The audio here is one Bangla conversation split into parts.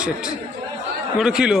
শিট ওটা কিলো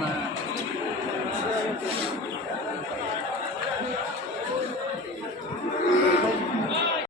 mà